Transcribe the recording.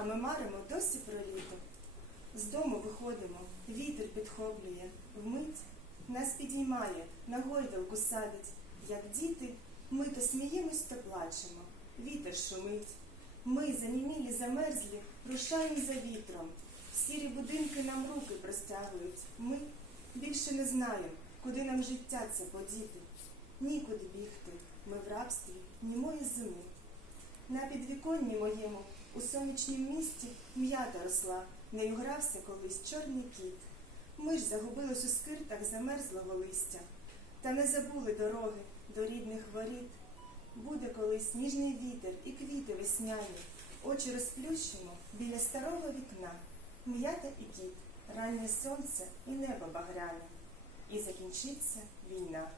а ми маримо досі про літо. З дому виходимо, вітер підхоплює, вмить нас підіймає, на гойдалку садить. Як діти, ми то сміємось, то плачемо, вітер шумить. Ми, занімілі, замерзлі, рушаємо за вітром. Сірі будинки нам руки простягують. Ми більше не знаємо, куди нам життя це подіти. Нікуди бігти, ми в рабстві німої зими. На підвіконні моєму у сонячнім місті м'ята росла, нею грався колись чорний кіт. Ми ж загубились у скиртах замерзлого листя, та не забули дороги до рідних воріт. Буде колись ніжний вітер і квіти весняні, очі розплющимо біля старого вікна. М'ята і кіт, раннє сонце і небо багряне. І закінчиться війна.